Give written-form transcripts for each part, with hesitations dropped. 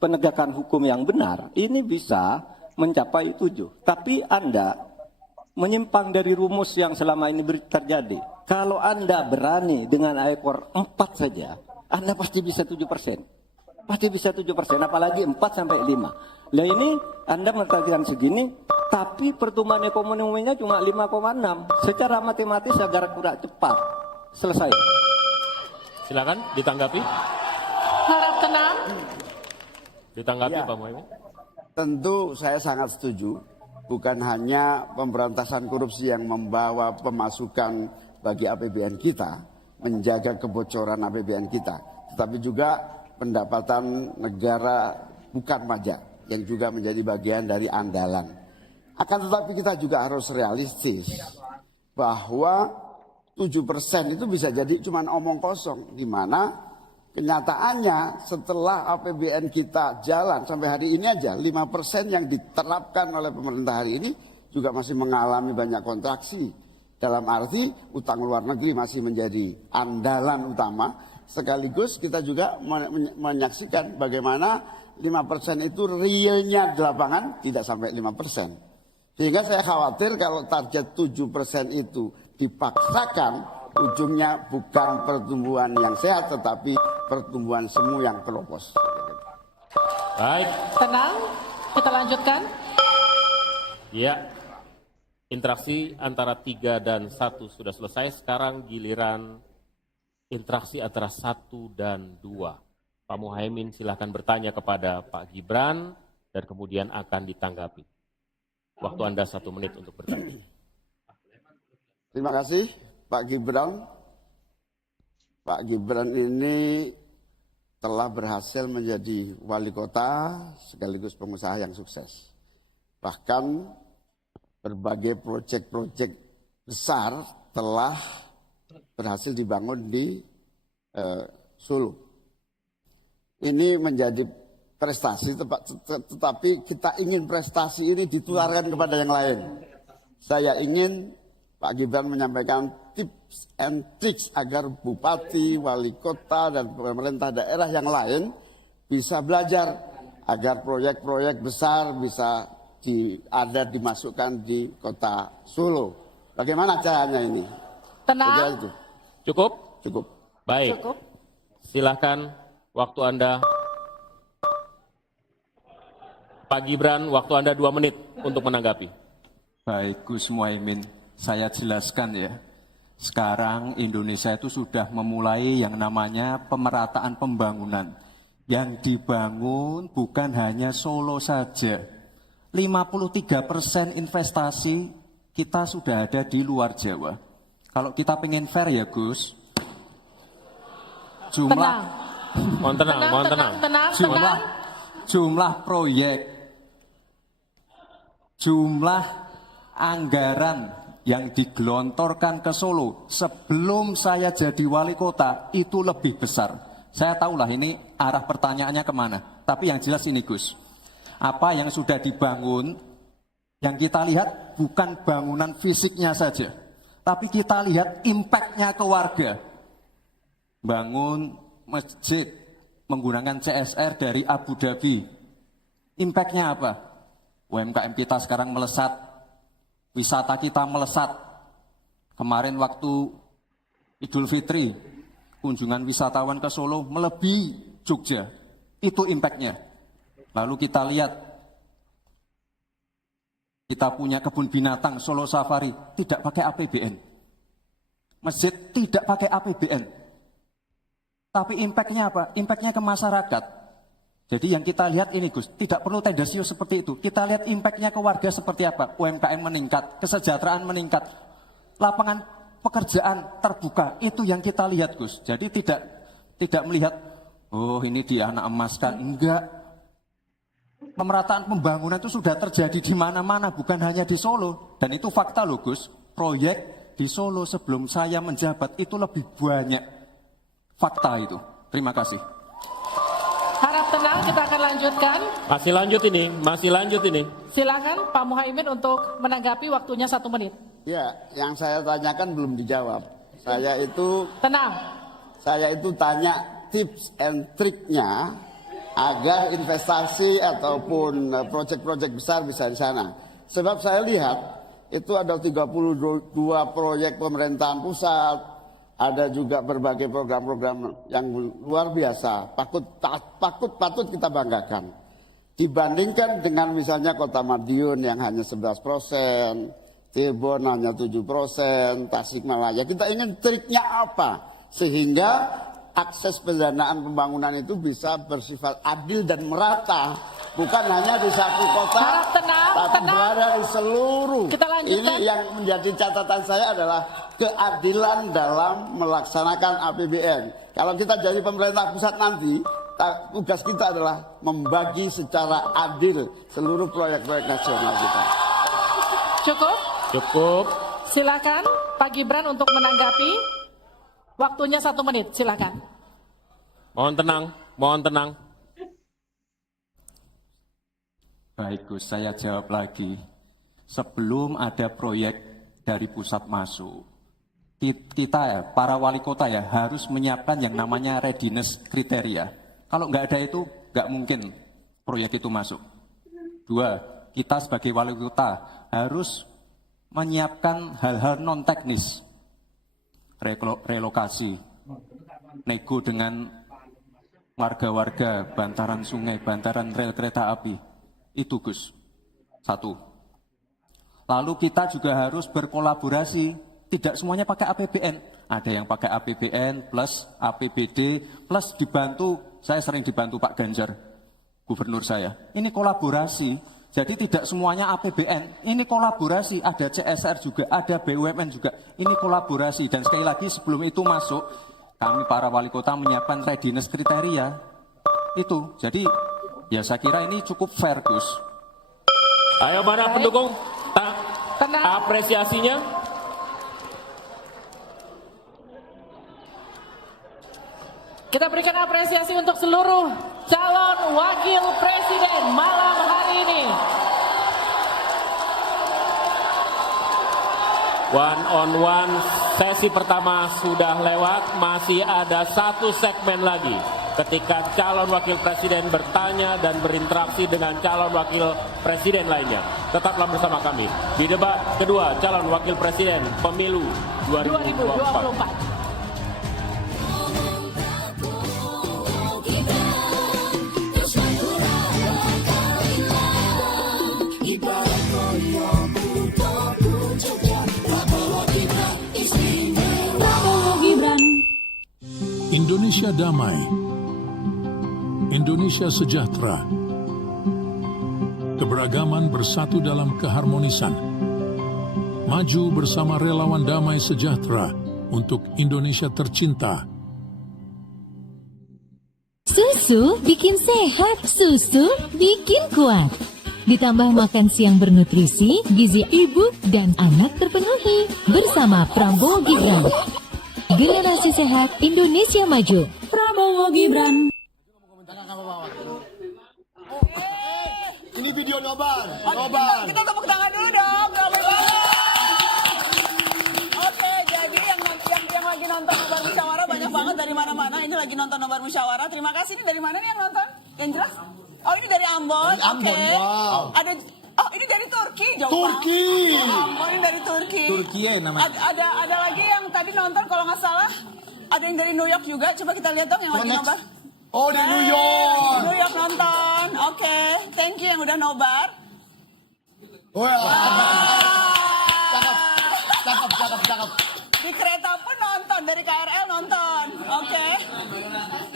penegakan hukum yang benar, ini bisa mencapai 7. Tapi Anda menyimpang dari rumus yang selama ini terjadi. Kalau Anda berani dengan ekor 4 saja, Anda pasti bisa 7%. Pasti bisa 7%, apalagi 4 sampai 5. Lah ini Anda menargetkan segini, tapi pertumbuhan ekonominya cuma 5,6. Secara matematis agar kurang cepat. Selesai. Silakan ditanggapi. Harap tenang. Ditanggapi Ya. Pak Muhaimin. Tentu saya sangat setuju. Bukan hanya pemberantasan korupsi yang membawa pemasukan bagi APBN kita, menjaga kebocoran APBN kita, tetapi juga pendapatan negara bukan pajak yang juga menjadi bagian dari andalan. Akan tetapi kita juga harus realistis bahwa 7% itu bisa jadi cuma omong kosong, di mana kenyataannya setelah APBN kita jalan sampai hari ini aja 5% yang diterapkan oleh pemerintah hari ini juga masih mengalami banyak kontraksi. Dalam arti utang luar negeri masih menjadi andalan utama. Sekaligus kita juga menyaksikan bagaimana 5% itu realnya di lapangan tidak sampai 5%. Sehingga saya khawatir kalau target 7% itu dipaksakan, ujungnya bukan pertumbuhan yang sehat tetapi pertumbuhan semu yang keropos. Baik. Tenang, kita lanjutkan. Ya. Interaksi antara 3 dan 1 sudah selesai. Sekarang giliran interaksi antara 1 dan 2. Pak Muhaimin silahkan bertanya kepada Pak Gibran dan kemudian akan ditanggapi. Waktu Anda 1 menit untuk bertanya. Terima kasih Pak Gibran. Pak Gibran ini telah berhasil menjadi wali kota sekaligus pengusaha yang sukses. Bahkan berbagai proyek-proyek besar telah berhasil dibangun di Solo. Ini menjadi prestasi, tetapi kita ingin prestasi ini ditularkan kepada yang lain. Saya ingin Pak Gibran menyampaikan tips and tricks agar bupati, wali kota, dan pemerintah daerah yang lain bisa belajar agar proyek-proyek besar bisa dimasukkan di kota Solo. Bagaimana caranya ini? Tenang. Itu. Cukup? Cukup. Baik. Cukup. Silahkan waktu Anda. Pak Gibran, waktu Anda 2 menit untuk menanggapi. Baik, Gus Muhaimin, saya jelaskan ya. Sekarang Indonesia itu sudah memulai yang namanya pemerataan pembangunan. Yang dibangun bukan hanya Solo saja. 53% investasi kita sudah ada di luar Jawa. Kalau kita pengen fair ya Gus, jumlah jumlah proyek, jumlah anggaran yang digelontorkan ke Solo sebelum saya jadi wali kota itu lebih besar. Saya tahulah ini arah pertanyaannya kemana, tapi yang jelas ini Gus, apa yang sudah dibangun, yang kita lihat bukan bangunan fisiknya saja, tapi kita lihat impact-nya ke warga. Bangun masjid menggunakan CSR dari Abu Dhabi. Impact-nya apa? UMKM kita sekarang melesat, wisata kita melesat. Kemarin waktu Idul Fitri, kunjungan wisatawan ke Solo melebihi Jogja. Itu impact-nya. Lalu kita lihat, kita punya kebun binatang Solo Safari, tidak pakai APBN. Masjid tidak pakai APBN. Tapi impact-nya apa? Impact-nya ke masyarakat. Jadi yang kita lihat ini Gus, tidak perlu tendensius seperti itu. Kita lihat impact-nya ke warga seperti apa? UMKM meningkat, kesejahteraan meningkat, lapangan pekerjaan terbuka. Itu yang kita lihat Gus. Jadi tidak melihat, oh ini dia anak emaskan. Enggak. Pemerataan pembangunan itu sudah terjadi di mana-mana, bukan hanya di Solo. Dan itu fakta loh Gus, proyek di Solo sebelum saya menjabat itu lebih banyak. Fakta itu. Terima kasih. Harap tenang, kita akan lanjutkan. Masih lanjut ini. Silakan Pak Muhaimin untuk menanggapi, waktunya 1 menit. Ya, yang saya tanyakan belum dijawab. Saya itu Tenang. tanya tips and triknya agar investasi ataupun proyek-proyek besar bisa di sana. Sebab saya lihat itu ada 32 proyek pemerintahan pusat, ada juga berbagai program-program yang luar biasa, patut kita banggakan. Dibandingkan dengan misalnya Kota Madiun yang hanya 11%, Cirebon hanya 7%, Tasikmalaya. Kita ingin triknya apa? Sehingga akses pendanaan pembangunan itu bisa bersifat adil dan merata. Bukan hanya di satu kota, tapi berada di seluruh. Kita lanjutkan. Ini yang menjadi catatan saya adalah keadilan dalam melaksanakan APBN. Kalau kita jadi pemerintah pusat nanti, tugas kita adalah membagi secara adil seluruh proyek-proyek nasional kita. Cukup? Cukup. Silakan Pak Gibran untuk menanggapi. Waktunya 1 menit, silakan. Mohon tenang, mohon tenang. Baik Gus, saya jawab lagi. Sebelum ada proyek dari pusat masuk, kita ya, para wali kota ya harus menyiapkan yang namanya readiness kriteria. Kalau nggak ada itu, nggak mungkin proyek itu masuk. 2, kita sebagai wali kota harus menyiapkan hal-hal non teknis, relokasi, nego dengan warga-warga, bantaran sungai, bantaran rel kereta api. Itu Gus, 1. Lalu kita juga harus berkolaborasi, tidak semuanya pakai APBN. Ada yang pakai APBN plus APBD plus dibantu, saya sering dibantu Pak Ganjar, gubernur saya. Ini kolaborasi, jadi tidak semuanya APBN, ini kolaborasi, ada CSR juga, ada BUMN juga, ini kolaborasi. Dan sekali lagi sebelum itu masuk, kami para wali kota menyiapkan readiness kriteria, itu. Jadi ya saya kira ini cukup fair Gus. Ayo mana Baik. pendukung? Tenang. Apresiasinya. Kita berikan apresiasi untuk seluruh calon wakil presiden malam hari ini. One on one, sesi pertama sudah lewat, masih ada 1 segmen lagi. Ketika calon wakil presiden bertanya dan berinteraksi dengan calon wakil presiden lainnya. Tetaplah bersama kami di debat kedua calon wakil presiden pemilu 2024. 2024. Indonesia damai, Indonesia sejahtera, keberagaman bersatu dalam keharmonisan, maju bersama relawan damai sejahtera untuk Indonesia tercinta. Susu bikin sehat, susu bikin kuat. Ditambah makan siang bernutrisi, gizi ibu dan anak terpenuhi. Bersama Prabowo Gibran. Generasi sehat Indonesia maju. Prabowo Gibran. Ini video nobar. Kita tepuk tangan dulu dong. Oke, jadi yang lagi nonton nobar musyawarah banyak banget dari mana-mana. Ini lagi nonton nobar musyawarah. Terima kasih. Ini dari mana nih yang nonton? Yang jelas? Oh, ini dari Ambon. Dari Ambon, Oke. wow. Ada. Oh, ini dari Turki. Jauh Turki. banget. Ambon ini dari Turki. Turki ya namanya. Ada lagi yang tadi nonton kalau nggak salah. Ada yang dari New York juga. Coba kita lihat dong yang lagi Next. nobar. Oh, di New York. New York nonton. Oke. Thank you yang udah nobar. Wah. Cakep. Cakep. Di kereta pun nonton, dari KRL nonton. Oke.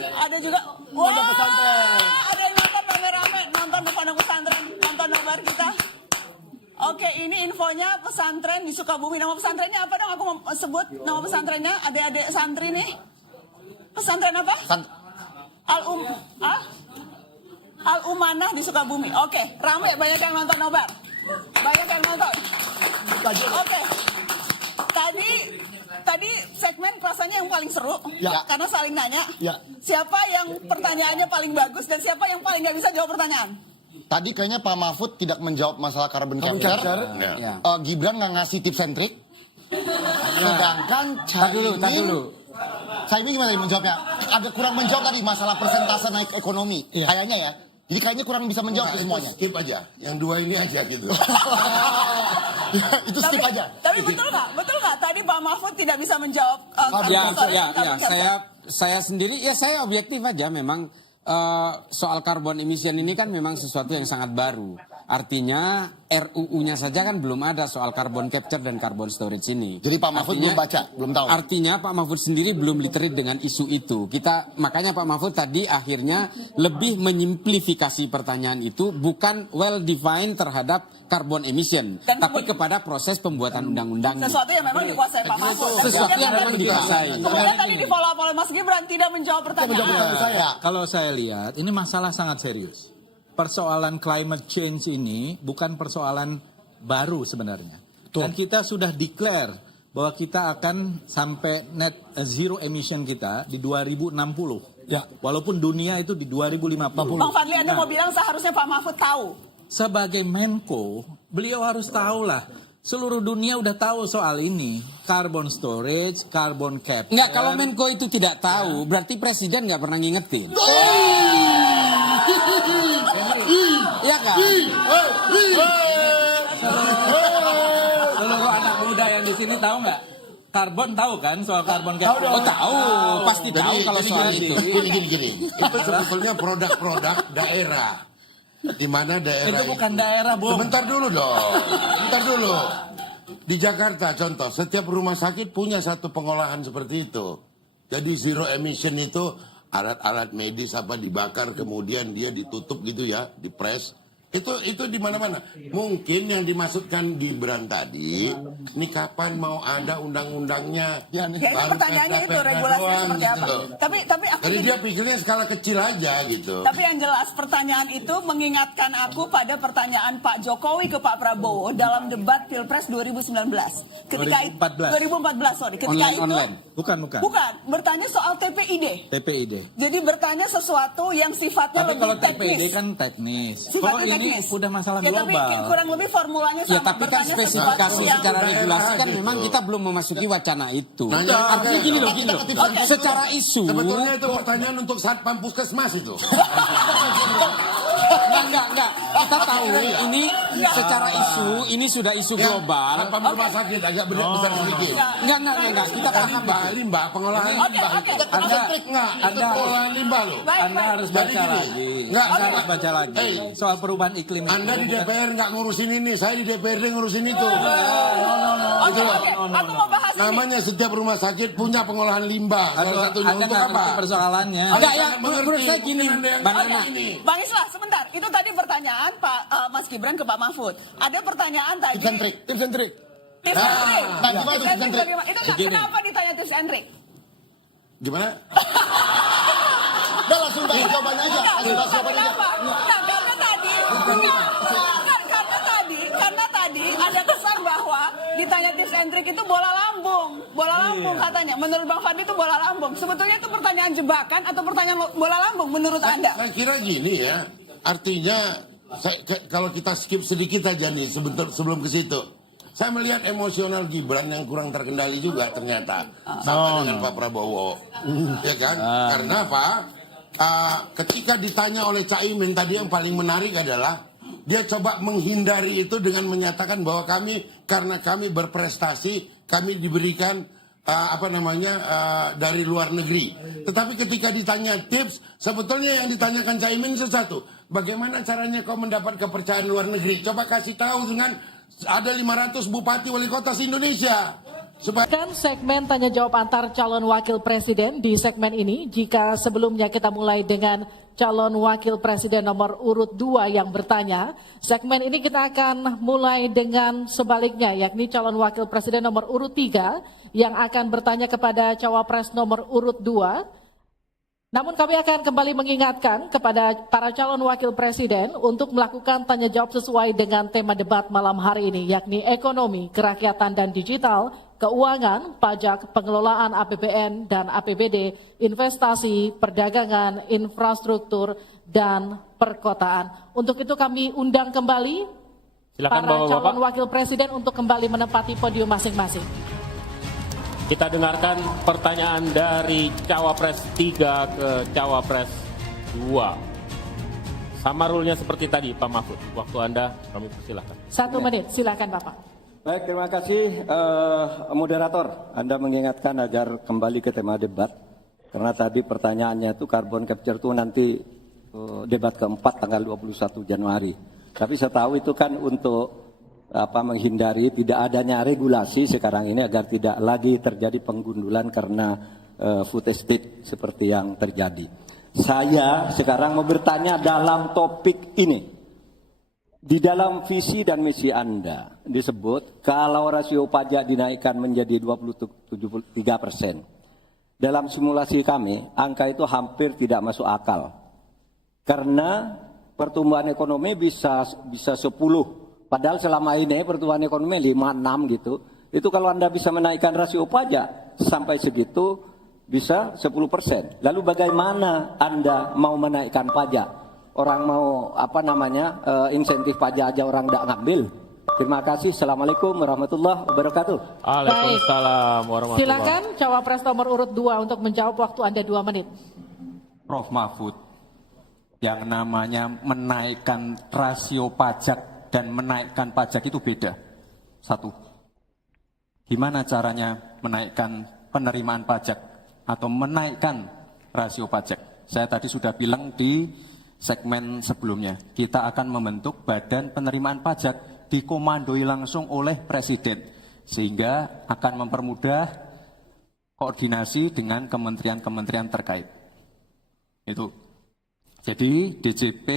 Ada juga. Wah, Pondok pesantren. ada yang nonton rame-rame. Nonton di pondok pesantren. Nonton nobar kita. Oke, ini infonya pesantren di Sukabumi. Nama pesantrennya apa dong? Aku mau sebut nama pesantrennya. Adik-adik santri nih. Pesantren apa? Al-Umanah di Sukabumi. Oke, rame, banyak yang nonton nobar. Banyak yang nonton. Oke. Tadi segmen rasanya yang paling seru, Ya. karena saling nanya. Ya. Siapa yang pertanyaannya paling bagus dan siapa yang paling nggak bisa jawab pertanyaan? Tadi kayaknya Pak Mahfud tidak menjawab masalah carbon capture. Ya. Gibran nggak ngasih tips and trick. Sedangkan Tak dulu. Caimin gimana tadi menjawabnya? agak kurang menjawab tadi masalah persentase naik ekonomi. Kayaknya ya. Jadi kayaknya kurang bisa menjawab semuanya. Skip aja. Yang dua ini aja gitu. Itu skip aja. Tapi betul nggak? Tadi Pak Mahfud tidak bisa menjawab. Saya sendiri saya objektif aja memang soal carbon emission ini kan memang sesuatu yang sangat baru. Artinya RUU-nya saja kan belum ada soal carbon capture dan carbon storage ini. Jadi Pak Mahfud belum baca, belum tahu. Artinya Pak Mahfud sendiri belum literate dengan isu itu. Makanya Pak Mahfud tadi akhirnya lebih menyimplifikasi pertanyaan itu, bukan well defined terhadap carbon emission, tapi kepada proses pembuatan undang-undangnya. Sesuatu yang memang dikuasai Pak Mahfud. Sesuatu yang memang dikuasai. Kemudian tadi di follow up oleh Mas Gibran tidak menjawab pertanyaan. Kalau saya lihat ini masalah sangat serius. Persoalan climate change ini bukan persoalan baru sebenarnya. Dan kita sudah declare bahwa kita akan sampai net zero emission kita di 2060. Ya, walaupun dunia itu di 2050. Bang Fadli, Anda mau bilang seharusnya Pak Mahfud tahu? Sebagai Menko, beliau harus tahu lah. Seluruh dunia udah tahu soal ini. Carbon storage, carbon capture. Enggak, kalau Menko itu tidak tahu, berarti Presiden nggak pernah ngingetin. Iya kan? Seluruh anak muda yang di sini tahu nggak? Karbon tahu kan soal carbon capture? Oh tahu, pasti tahu kalau soal itu. Gini. Itu sebetulnya produk-produk daerah. Di mana daerah itu bukan daerah, Bung. Sebentar dulu dong. Sebentar dulu. Di Jakarta contoh, setiap rumah sakit punya satu pengolahan seperti itu. Jadi zero emission itu alat-alat medis apa dibakar kemudian dia ditutup gitu ya, dipres. Itu di mana-mana. Mungkin yang dimaksudkan Gibran tadi, ini kapan mau ada undang-undangnya? Ya itu pertanyaannya itu regulasinya seperti apa. Gitu. Tapi aku jadi dia pikirnya skala kecil aja gitu. Tapi yang jelas pertanyaan itu mengingatkan aku pada pertanyaan Pak Jokowi ke Pak Prabowo dalam debat Pilpres 2019. Ketika 2014, sorry. Ketika online. Bukan. Bukan, bertanya soal TPID. Jadi bertanya sesuatu yang sifatnya tapi lebih teknis. Tapi kalau TPID kan teknis. Kalau ini udah masalah global. Tapi kurang lebih formulanya sama. Ya tapi kan spesifikasi secara regulasi kan memang kita belum memasuki wacana itu. Artinya gini loh. Secara isu. Sebetulnya itu pertanyaan untuk Satpam Puskesmas itu. Enggak. Kita tahu ini secara isu, ini sudah isu global. Satpam rumah sakit agak besar sedikit. Enggak. Kita paham limbah, pengolahan limbah. Anda pengolahan limbah loh. Anda harus baca lagi. Anda harus baca lagi soal perubahan iklim. Anda di DPR nggak ngurusin ini, saya di DPRD ngurusin itu. Oke. Aku mau bahas ini. Namanya setiap rumah sakit punya pengolahan limbah. Salah satunya untuk apa? Persoalannya. Enggak ya, menurut saya gini, Bang Islah, sebentar. Itu tadi pertanyaan Pak Mas Gibran ke Pak Mahfud. Ada pertanyaan tadi. Tips and trick. Tips and trick. Itu kenapa ditanya tips and trick? Gimana? Udah langsung bahas jawabannya aja. Karena tadi ada kesan bahwa ditanya tips and trick itu bola lambung katanya. Menurut Bang Fadli itu bola lambung. Sebetulnya itu pertanyaan jebakan atau pertanyaan bola lambung menurut Anda? Saya kira gini ya. Artinya kalau kita skip sedikit aja nih sebelum ke situ. Saya melihat emosional Gibran yang kurang terkendali juga ternyata sama dengan Pak Prabowo. Ya kan? Karena apa? Ketika ditanya oleh Caimin tadi yang paling menarik adalah dia coba menghindari itu dengan menyatakan bahwa karena kami berprestasi, kami diberikan dari luar negeri. Tetapi ketika ditanya tips, sebetulnya yang ditanyakan Caimin sesuatu. Bagaimana caranya kau mendapat kepercayaan luar negeri? Coba kasih tahu dengan ada 500 bupati wali kota se-Indonesia. Dan segmen tanya jawab antar calon wakil presiden di segmen ini, jika sebelumnya kita mulai dengan calon wakil presiden nomor urut 2 yang bertanya, segmen ini kita akan mulai dengan sebaliknya, yakni calon wakil presiden nomor urut 3 yang akan bertanya kepada cawapres nomor urut 2. Namun kami akan kembali mengingatkan kepada para calon wakil presiden untuk melakukan tanya jawab sesuai dengan tema debat malam hari ini, yakni ekonomi, kerakyatan dan digital, keuangan, pajak, pengelolaan APBN dan APBD, investasi, perdagangan, infrastruktur, dan perkotaan. Untuk itu kami undang kembali para calon wakil presiden untuk kembali menempati podium masing-masing. Kita dengarkan pertanyaan dari Cawapres 3 ke Cawapres 2. Sama rulenya seperti tadi, Pak Mahfud. Waktu Anda, kami persilahkan. 1 menit, silakan Bapak. Baik, terima kasih moderator. Anda mengingatkan agar kembali ke tema debat. Karena tadi pertanyaannya itu carbon capture itu nanti debat keempat tanggal 21 Januari. Tapi saya tahu itu kan untuk menghindari tidak adanya regulasi sekarang ini agar tidak lagi terjadi penggundulan karena food estate seperti yang terjadi. Saya sekarang mau bertanya dalam topik ini. Di dalam visi dan misi Anda disebut kalau rasio pajak dinaikkan menjadi 23%. Dalam simulasi kami, angka itu hampir tidak masuk akal. Karena pertumbuhan ekonomi bisa 10. Padahal selama ini pertumbuhan ekonomi 5-6 gitu. Itu kalau Anda bisa menaikkan rasio pajak sampai segitu bisa 10%. Lalu bagaimana Anda mau menaikkan pajak? Orang mau insentif pajak aja orang tidak ngambil. Terima kasih. Assalamualaikum warahmatullahi wabarakatuh. Waalaikumsalam warahmatullahi. Silakan Cawapres nomor urut 2 untuk menjawab, waktu Anda 2 menit. Prof Mahfud, yang namanya menaikkan rasio pajak dan menaikkan pajak itu beda. Satu, gimana caranya menaikkan penerimaan pajak atau menaikkan rasio pajak? Saya tadi sudah bilang di segmen sebelumnya, kita akan membentuk badan penerimaan pajak dikomandoi langsung oleh Presiden, sehingga akan mempermudah koordinasi dengan kementerian-kementerian terkait. Itu. Jadi DJP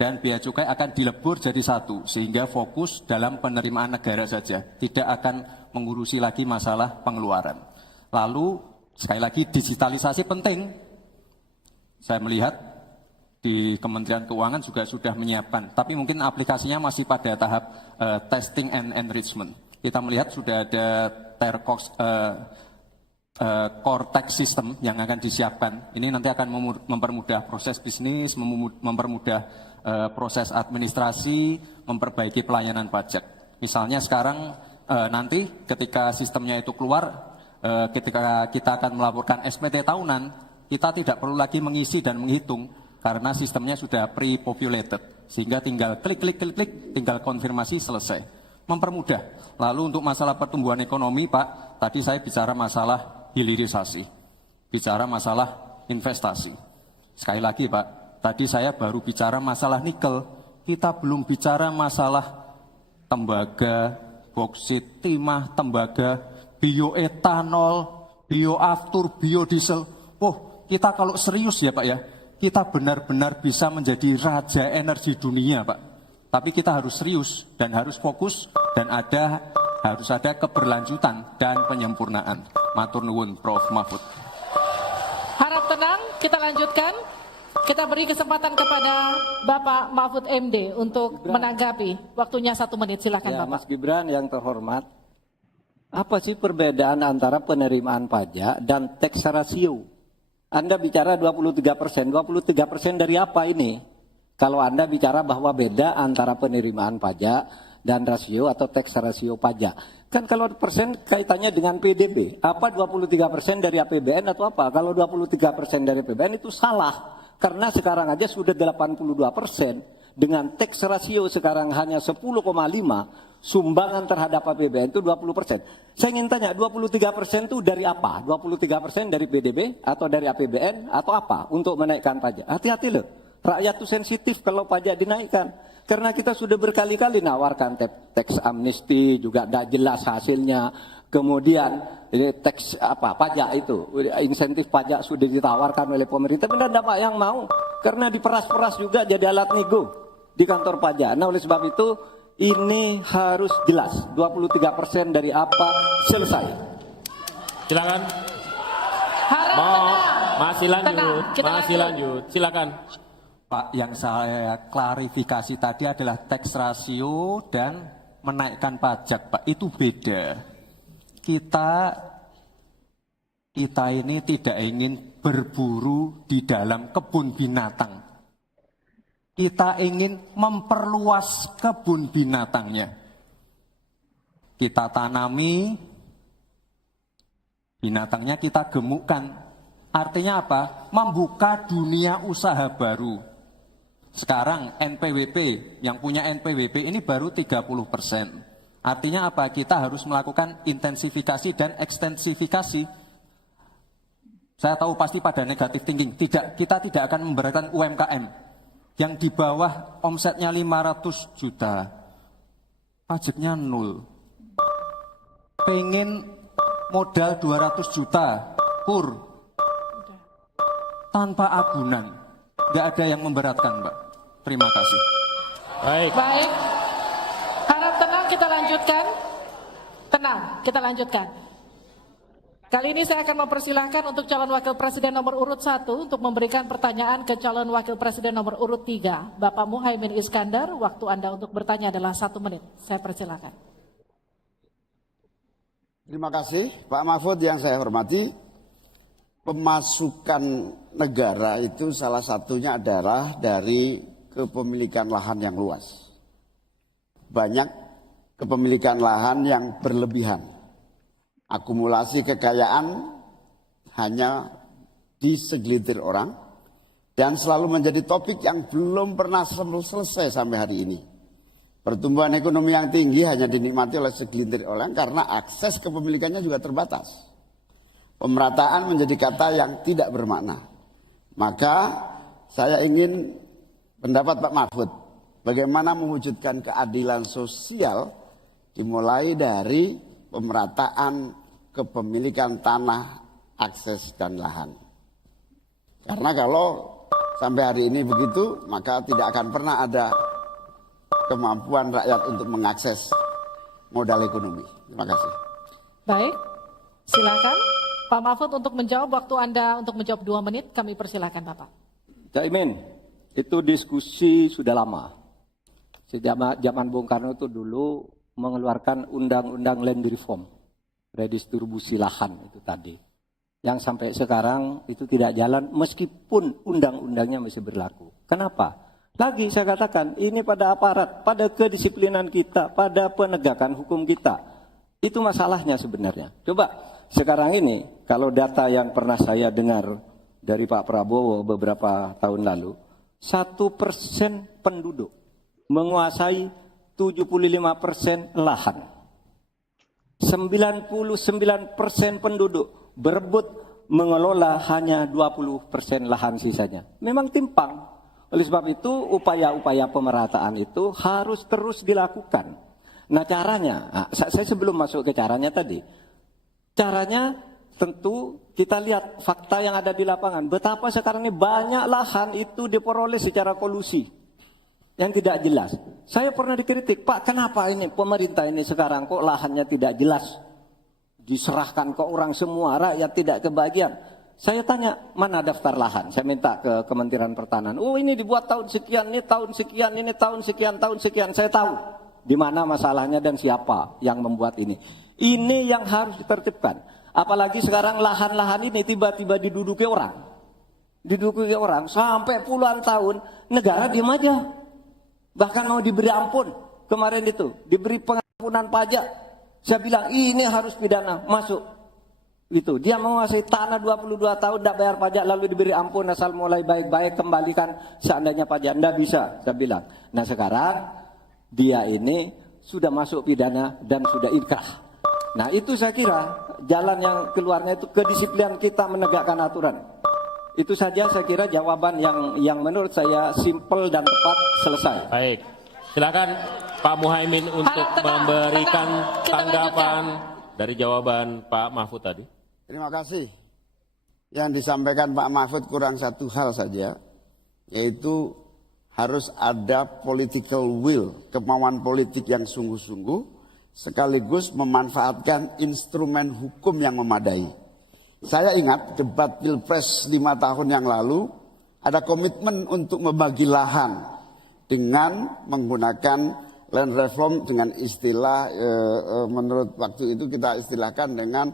dan Bea Cukai akan dilebur jadi satu, sehingga fokus dalam penerimaan negara saja, tidak akan mengurusi lagi masalah pengeluaran. Lalu sekali lagi digitalisasi penting. Saya melihat di Kementerian Keuangan juga sudah menyiapkan, tapi mungkin aplikasinya masih pada tahap testing and enrichment. Kita melihat sudah ada core tax system yang akan disiapkan. Ini nanti akan mempermudah proses bisnis, mempermudah proses administrasi, memperbaiki pelayanan pajak. Misalnya sekarang nanti ketika sistemnya itu keluar, ketika kita akan melaporkan SPT tahunan, kita tidak perlu lagi mengisi dan menghitung karena sistemnya sudah pre-populated, sehingga tinggal klik, tinggal konfirmasi, selesai. Mempermudah. Lalu untuk masalah pertumbuhan ekonomi, Pak, tadi saya bicara masalah hilirisasi, bicara masalah investasi. Sekali lagi Pak, tadi saya baru bicara masalah nikel, kita belum bicara masalah tembaga, boksit, timah, tembaga, bioetanol, bioaftur, biodiesel. Oh, kita kalau serius ya Pak ya, kita benar-benar bisa menjadi raja energi dunia Pak. Tapi kita harus serius dan harus fokus dan harus ada keberlanjutan dan penyempurnaan. Matur nuwun Prof Mahfud. Harap tenang, kita lanjutkan. Kita beri kesempatan kepada Bapak Mahfud MD untuk menanggapi. Waktunya 1 menit, silakan Ya, Bapak. Mas Gibran yang terhormat, apa sih perbedaan antara penerimaan pajak dan tax ratio? Anda bicara 23%, 23% dari apa ini? Kalau Anda bicara bahwa beda antara penerimaan pajak dan rasio atau tax rasio pajak. Kan kalau persen kaitannya dengan PDB, apa 23% dari APBN atau apa? Kalau 23% dari APBN itu salah. Karena sekarang aja sudah 82%. Dengan tax rasio sekarang hanya 10,5, sumbangan terhadap APBN itu 20%. Saya ingin tanya, 23% itu dari apa? 23% dari PDB atau dari APBN atau apa untuk menaikkan pajak? Hati-hati loh. Rakyat itu sensitif kalau pajak dinaikkan. Karena kita sudah berkali-kali nawarkan tax amnesty, juga tidak jelas hasilnya. Kemudian tax pajak itu, insentif pajak sudah ditawarkan oleh pemerintah. Benar tidak Pak yang mau? Karena diperas-peras juga jadi alat nego di kantor pajak. Nah oleh sebab itu ini harus jelas. 23% dari apa selesai. Silakan. Masih lanjut. Silakan. Pak, yang saya klarifikasi tadi adalah tax rasio dan menaikkan pajak, Pak. Itu beda. Kita ini tidak ingin berburu di dalam kebun binatang. Kita ingin memperluas kebun binatangnya. Kita tanami Binatangnya kita gemukkan. Artinya apa? Membuka dunia usaha baru. Sekarang NPWP, yang punya NPWP ini baru 30%. Artinya apa? Kita harus melakukan intensifikasi dan ekstensifikasi. Saya tahu pasti pada negatif thinking. Kita tidak akan memberatkan UMKM yang di bawah omsetnya 500 juta. Pajaknya 0. Pengen modal 200 juta, pur. Tanpa agunan. Nggak ada yang memberatkan, Mbak. Terima kasih. Baik. Harap tenang, kita lanjutkan. Tenang, kita lanjutkan. Kali ini saya akan mempersilahkan untuk calon wakil presiden nomor urut 1 untuk memberikan pertanyaan ke calon wakil presiden nomor urut 3. Bapak Muhaimin Iskandar, waktu Anda untuk bertanya adalah 1 menit. Saya persilakan. Terima kasih Pak Mahfud yang saya hormati. Pemasukan negara itu salah satunya adalah dari kepemilikan lahan yang luas. Banyak kepemilikan lahan yang berlebihan. Akumulasi kekayaan hanya di segelintir orang dan selalu menjadi topik yang belum pernah selesai sampai hari ini. Pertumbuhan ekonomi yang tinggi hanya dinikmati oleh segelintir orang karena akses kepemilikannya juga terbatas. Pemerataan menjadi kata yang tidak bermakna. Maka saya ingin pendapat Pak Mahfud, bagaimana mewujudkan keadilan sosial dimulai dari pemerataan kepemilikan tanah, akses dan lahan. Karena kalau sampai hari ini begitu, maka tidak akan pernah ada kemampuan rakyat untuk mengakses modal ekonomi. Terima kasih. Baik, silakan Pak Mahfud untuk menjawab. Waktu Anda untuk menjawab 2 menit, kami persilakan Bapak. Cak Imin, itu diskusi sudah lama. Sejak zaman Bung Karno itu dulu mengeluarkan undang-undang land reform, redistribusi lahan itu tadi. Yang sampai sekarang itu tidak jalan meskipun undang-undangnya masih berlaku. Kenapa? Lagi saya katakan, ini pada aparat, pada kedisiplinan kita, pada penegakan hukum kita. Itu masalahnya sebenarnya. Coba sekarang ini, kalau data yang pernah saya dengar dari Pak Prabowo beberapa tahun lalu, 1% penduduk menguasai 75% lahan. 99% penduduk berebut mengelola hanya 20% lahan sisanya. Memang timpang. Oleh sebab itu upaya-upaya pemerataan itu harus terus dilakukan. Nah caranya, saya sebelum masuk ke caranya tadi. Caranya tentu kita lihat fakta yang ada di lapangan. Betapa sekarang ini banyak lahan itu diperoleh secara kolusi. Yang tidak jelas. Saya pernah dikritik, Pak kenapa ini pemerintah ini sekarang kok lahannya tidak jelas. Diserahkan ke orang semua, rakyat tidak kebagian. Saya tanya, mana daftar lahan? Saya minta ke Kementerian Pertanian. Oh ini dibuat tahun sekian, ini tahun sekian, ini tahun sekian, tahun sekian. Saya tahu di mana masalahnya dan siapa yang membuat ini. Ini yang harus ditertibkan. Apalagi sekarang lahan-lahan ini tiba-tiba diduduki orang. Diduduki orang sampai puluhan tahun, negara diam aja. Bahkan mau diberi ampun. Kemarin itu, diberi pengampunan pajak. Saya bilang, ini harus pidana, masuk. Itu dia menguasai tanah 22 tahun tidak bayar pajak lalu diberi ampun asal mulai baik-baik kembalikan seandainya pajak. Tidak bisa, saya bilang. Nah sekarang dia ini sudah masuk pidana dan sudah inkrah. Nah itu saya kira jalan yang keluarnya itu kedisiplinan kita menegakkan aturan. Itu saja saya kira jawaban yang menurut saya simpel dan tepat. Selesai. Baik, silakan Pak Muhaimin untuk memberikan tanggapan dari jawaban Pak Mahfud tadi. Terima kasih. Yang disampaikan Pak Mahfud kurang satu hal saja, yaitu harus ada political will, kemauan politik yang sungguh-sungguh, sekaligus memanfaatkan instrumen hukum yang memadai. Saya ingat debat Pilpres 5 tahun yang lalu, ada komitmen untuk membagi lahan dengan menggunakan land reform dengan istilah, menurut waktu itu kita istilahkan dengan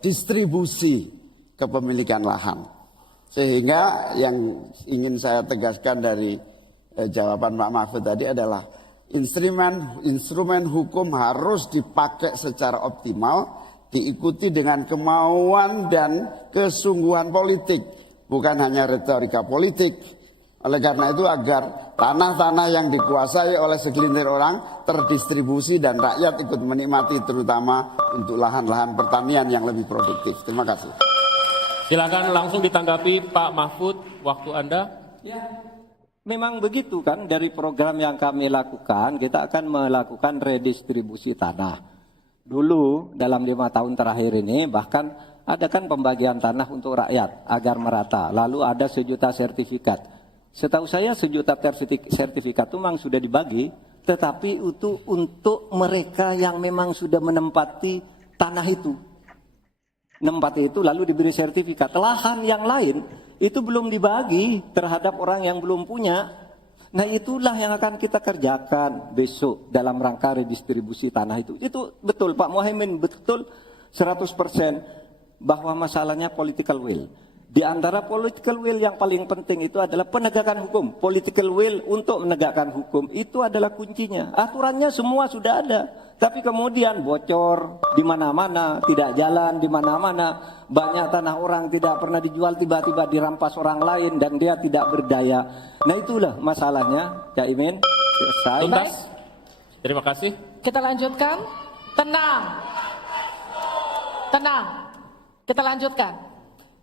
distribusi kepemilikan lahan. Sehingga yang ingin saya tegaskan dari jawaban Pak Mahfud tadi adalah instrumen hukum harus dipakai secara optimal diikuti dengan kemauan dan kesungguhan politik, bukan hanya retorika politik. Oleh karena itu agar tanah-tanah yang dikuasai oleh segelintir orang terdistribusi dan rakyat ikut menikmati, terutama untuk lahan-lahan pertanian yang lebih produktif. Terima kasih. Silakan langsung ditanggapi Pak Mahfud, waktu Anda. Ya, memang begitu kan, dari program yang kami lakukan, kita akan melakukan redistribusi tanah. Dulu dalam 5 tahun terakhir ini bahkan ada kan pembagian tanah untuk rakyat agar merata. Lalu ada 1 juta sertifikat. Setahu saya 1 juta sertifikat itu memang sudah dibagi, tetapi itu untuk mereka yang memang sudah menempati tanah itu. Menempati itu lalu diberi sertifikat. Lahan yang lain itu belum dibagi terhadap orang yang belum punya. Nah itulah yang akan kita kerjakan besok dalam rangka redistribusi tanah itu. Itu betul Pak Muhaimin, betul 100% bahwa masalahnya political will. Di antara political will yang paling penting itu adalah penegakan hukum. Political will untuk menegakkan hukum itu adalah kuncinya. Aturannya semua sudah ada. Tapi kemudian bocor di mana-mana, tidak jalan di mana-mana. Banyak tanah orang tidak pernah dijual, tiba-tiba dirampas orang lain dan dia tidak berdaya. Nah itulah masalahnya, Cak Imin. Selesai. Tuntas. Terima kasih. Kita lanjutkan. Tenang. Tenang. Kita lanjutkan.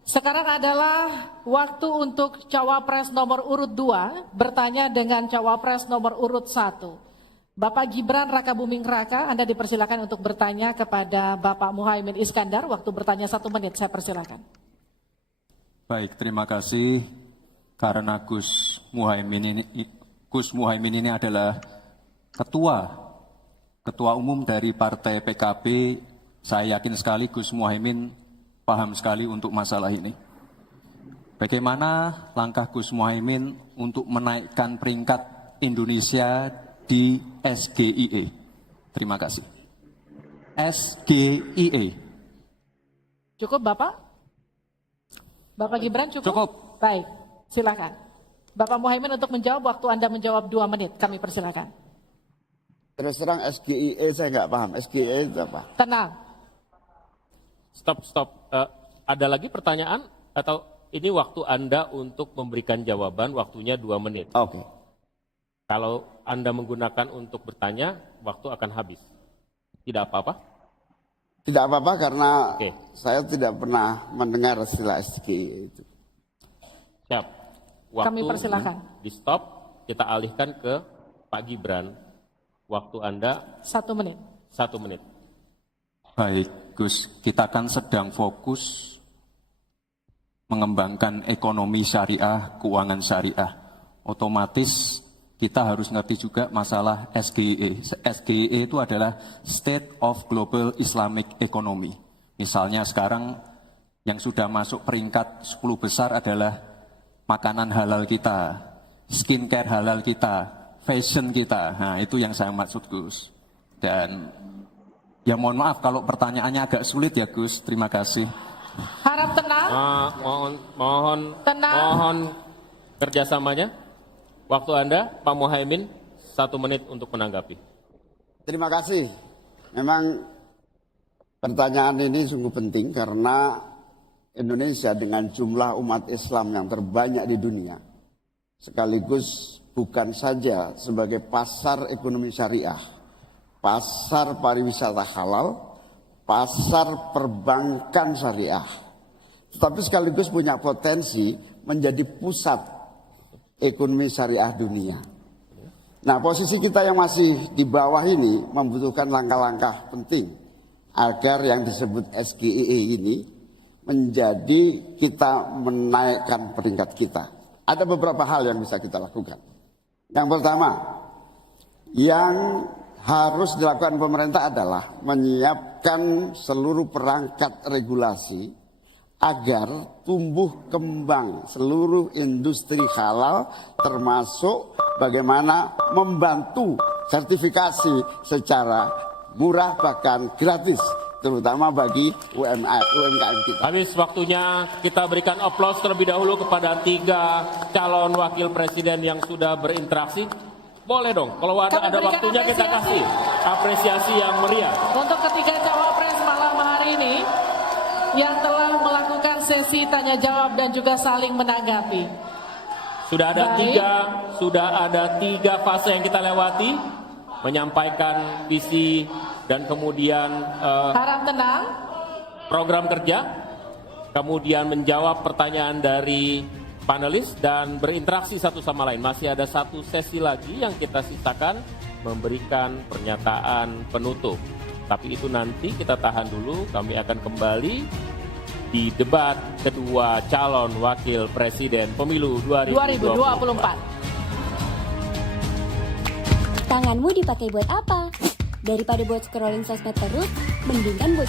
Sekarang adalah waktu untuk Cawapres nomor urut 2 bertanya dengan Cawapres nomor urut 1. Bapak Gibran Rakabuming Raka, Anda dipersilakan untuk bertanya kepada Bapak Muhaimin Iskandar. Waktu bertanya 1 menit, saya persilakan. Baik, terima kasih. Karena Gus Muhaimin ini adalah ketua umum dari Partai PKB. Saya yakin sekali Gus Muhaimin paham sekali untuk masalah ini. Bagaimana langkah Gus Muhaimin untuk menaikkan peringkat Indonesia di SGIE? Terima kasih. SGIE. Cukup Bapak? Bapak Gibran cukup? Cukup. Baik, silakan. Bapak Muhaimin untuk menjawab, waktu Anda menjawab 2 menit, kami persilakan. Terus terang SGIE saya nggak paham. SGIE itu apa? Tenang. Stop. Ada lagi pertanyaan atau ini waktu Anda untuk memberikan jawaban, waktunya 2 menit. Oke. Kalau Anda menggunakan untuk bertanya, waktu akan habis. Tidak apa-apa? Tidak apa-apa karena Oke. saya tidak pernah mendengar istilah SGIE itu. Siap. Waktu Kami persilakan. di stop, kita alihkan ke Pak Gibran. Waktu Anda 1 menit. 1 menit. Baik, Gus, kita kan sedang fokus mengembangkan ekonomi syariah, keuangan syariah. Otomatis kita harus ngerti juga masalah SGIE. SGIE itu adalah State of Global Islamic Economy. Misalnya sekarang yang sudah masuk peringkat 10 besar adalah makanan halal kita, skincare halal kita, fashion kita. Nah, itu yang saya maksud, Gus. Dan ya mohon maaf kalau pertanyaannya agak sulit ya Gus, terima kasih. Harap tenang. Mohon kerjasamanya. Waktu Anda, Pak Muhaimin, 1 menit untuk menanggapi. Terima kasih. Memang pertanyaan ini sungguh penting karena Indonesia dengan jumlah umat Islam yang terbanyak di dunia, sekaligus bukan saja sebagai pasar ekonomi syariah, pasar pariwisata halal, pasar perbankan syariah, tetapi sekaligus punya potensi menjadi pusat ekonomi syariah dunia. Nah, posisi kita yang masih di bawah ini membutuhkan langkah-langkah penting agar yang disebut SGIE ini menjadi kita menaikkan peringkat kita. Ada beberapa hal yang bisa kita lakukan. Yang pertama, yang harus dilakukan pemerintah adalah menyiapkan seluruh perangkat regulasi agar tumbuh kembang seluruh industri halal, termasuk bagaimana membantu sertifikasi secara murah bahkan gratis, terutama bagi UMKM kita. Habis waktunya, kita berikan aplaus terlebih dahulu kepada 3 calon wakil presiden yang sudah berinteraksi. Boleh dong, kalau ada waktunya kita kasih apresiasi yang meriah. Untuk ketiga cawapres malam hari ini yang telah melakukan sesi tanya jawab dan juga saling menanggapi. Sudah ada tiga fase yang kita lewati, menyampaikan visi dan kemudian Harap tenang. program kerja, kemudian menjawab pertanyaan dari panelis dan berinteraksi satu sama lain. Masih ada satu sesi lagi yang kita sisakan, memberikan pernyataan penutup. Tapi itu nanti kita tahan dulu, kami akan kembali di debat kedua calon wakil presiden pemilu 2024. Tanganmu dipakai buat apa? Daripada buat scrolling sosmed terus, mendingan buat